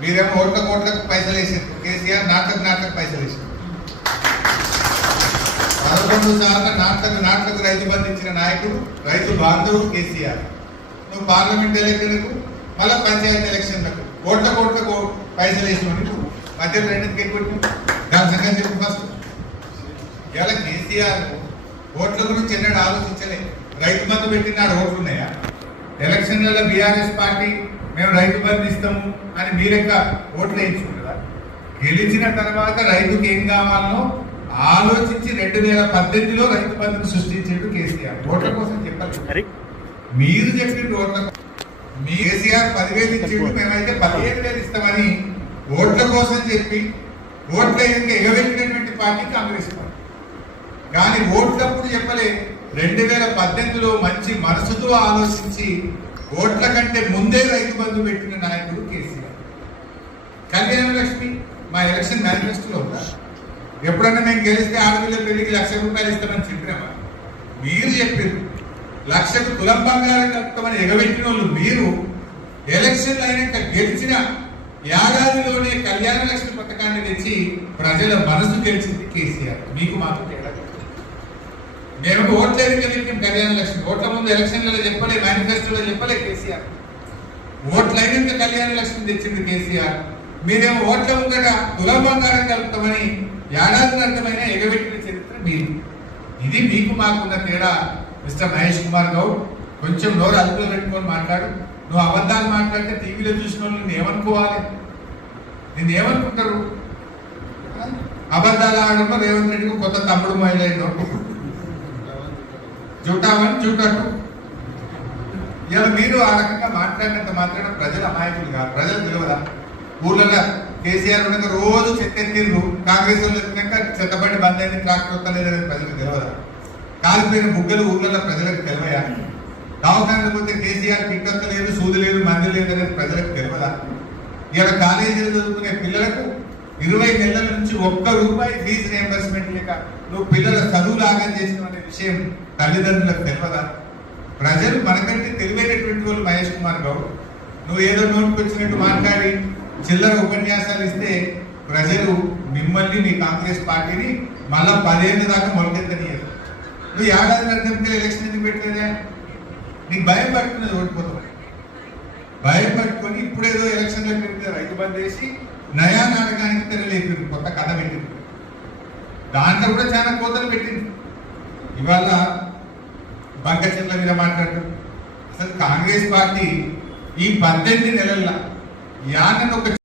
మీరేమో ఓట్లకు పైసలు వేసారు. కేసీఆర్ నాటకు పైసలు వేసారు. 11 సార్లు నాటకు రైతు బంధు ఇచ్చిన నాయకుడు, రైతు బాంధవుడు కేసీఆర్. నువ్వు పార్లమెంట్ ఎలక్షన్లకు మళ్ళీ పంచాయతీ ఎలక్షన్లకు ఓట్లకు పైసలు వేసిన మధ్యలో రెండుకి ఎక్కువ దాని సంగతి చెప్పు. ఫస్ట్ ఇవాళ కేసీఆర్ ఓట్ల గురించి ఎన్నడూ ఆలోచించలే. రైతు బంధు పెట్టినాడు ఓట్లు ఉన్నాయా? ఎలక్షన్లలో బీఆర్ఎస్ పార్టీ మేము రైతు బంధు ఇస్తాము అని మీరెక్క ఓట్లు వేయించుకుంటారా? గెలిచిన తర్వాత రైతుకి ఏం కావాలనో ఆలోచించి 2018లో రైతు బంధును సృష్టించాడు కేసీఆర్. ఓట్ల కోసం చెప్పాలి. మీరు చెప్పిండు ఓట్ల మీ కేసీఆర్ 10,000 ఇచ్చిండు, మేమైతే 15,000 ఇస్తామని ఓట్ల కోసం చెప్పి ఓట్ల ఎగబెట్టినటువంటి పార్టీ కాంగ్రెస్ పార్టీ. కానీ ఓట్లప్పుడు చెప్పలే. 2018లో మంచి మనసుతో ఆలోచించి ఓట్ల కంటే ముందే రైతు బంధు పెట్టిన నాయకుడు కేసీఆర్. కళ్యాణ లక్ష్మి మా ఎలక్షన్ మేనిఫెస్టోలో ఉందా? ఎప్పుడన్నా మేము గెలిస్తే ఆడపిల్ల పెళ్లికి ₹1,00,000 ఇస్తామని చెప్పినామా? మీరు చెప్పారు. 1,00,000 తులం బంగారం కలుపుతామని ఎగబెట్టిన వాళ్ళు మీరు. ఎలక్షన్లు అయినాక గెలిచిన ఏడాదిలోనే కళ్యాణ లక్ష్మి పథకాన్ని తెచ్చి ప్రజల మనసు గెలిచింది కేసీఆర్. మీకు మాకు తేడా. మేము ఓట్లేదు గెలిపిన కళ్యాణ లక్ష్మి. ఓట్ల ముందు ఎలక్షన్లలో చెప్పలే, మేనిఫెస్టోలో చెప్పలే కేసీఆర్. ఓట్లు అయినాక కళ్యాణ లక్ష్మి తెచ్చింది కేసీఆర్. మీరేమో ఓట్ల ముందట తులం బంగారం కలుపుతామని ఏడాది అర్థమైన ఎగబెట్టిన చరిత్ర మీరు. ఇది మీకు మాకున్న తేడా. మిస్టర్ మహేష్ కుమార్ గౌడ్, కొంచెం నోరు అదుపులో పెట్టుకొని మాట్లాడు. నువ్వు అబద్ధాలు మాట్లాడితే టీవీలో చూసిన వాళ్ళు నిన్ను ఏమనుకోవాలి? నిన్ను ఏమనుకుంటారు? అబద్ధాలు ఆడడంలో రేవంత్ రెడ్డికి కొత్త తమ్ముడు మొదలైందో జూటావని జూటట్టు. ఇలా మీరు ఆ రకంగా మాట్లాడినంత మాత్రాన ప్రజల అమాయకులు కాదు. ప్రజలు తెలియదా? ఊళ్ళలో కేసీఆర్ ఉండగా రోజు చెత్త ఎత్తిండ్రు, కాంగ్రెస్ వాళ్ళు ఎత్తినాక చెత్తబండి బంద్ అయింది, ట్రాక్టర్ వస్తలేదని ప్రజలకు తెలియదా? కాలిపోయిన బుగ్గలు ఊళ్ళలో ప్రజలకు తెలివయా? దవాఖానకు పోతే కేసీఆర్ కిట్టొత్త లేదు, సూది లేదు, మంది లేదు అనేది ప్రజలకు తెలియదా? ఇలా కాలేజీలు చదువుకునే పిల్లలకు 20 నెలల నుంచి ₹1 ఫీజు రియంబర్స్మెంట్ లేక నువ్వు పిల్లల చదువులు ఆగం చేసిన అనే విషయం తల్లిదండ్రులకు తెలియదా? ప్రజలు మనకంటే తెలివైనటువంటి వాళ్ళు. మహేష్ కుమార్ గౌడ్, నువ్వు ఏదో నోటికి వచ్చినట్టు మాట్లాడి చిల్లర ఉపన్యాసాలు ఇస్తే ప్రజలు మిమ్మల్ని, మీ కాంగ్రెస్ పార్టీని మళ్ళా 10 ఏళ్ళ దాకా మొలకెత్తనియరు. నువ్వు ఏడాది అర్థంతో ఎలక్షన్ ఎందుకు పెట్టలేదా? నీకు భయం పట్టుకున్నది ఓడిపోతావు. భయం పట్టుకొని ఇప్పుడేదో ఎలక్షన్లో పెడితే రైతు బంద్ చేసి నయా నాటకానికి తెరలేపింది, కొత్త కథ పెట్టింది. దాంట్లో కూడా చాలా కోతలు పెట్టింది. ఇవాళ బంక చెట్ల మీద మాట్లాడుతుంది. అసలు కాంగ్రెస్ పార్టీ ఈ 18 నెలల్లో యానను ఒక